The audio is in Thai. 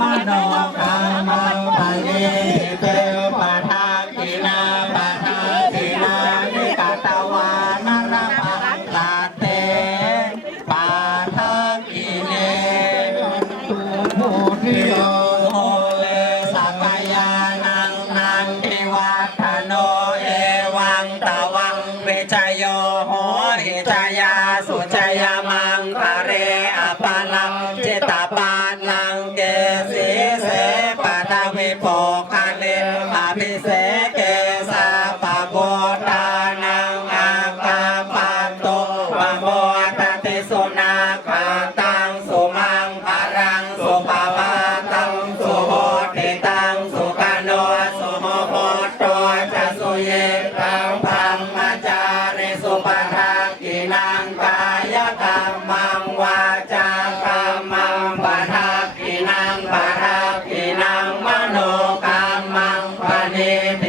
มโนกรมปะเยเตปะทากินาปะทากินานิกาตวานรปะตาเตปะทากิเนตุทิโยโหเลสักยานังนันทิวัฒโนเอวังตะวังเวจโยโหหิจยาสุจยา โปกาเลอภิเศ জানে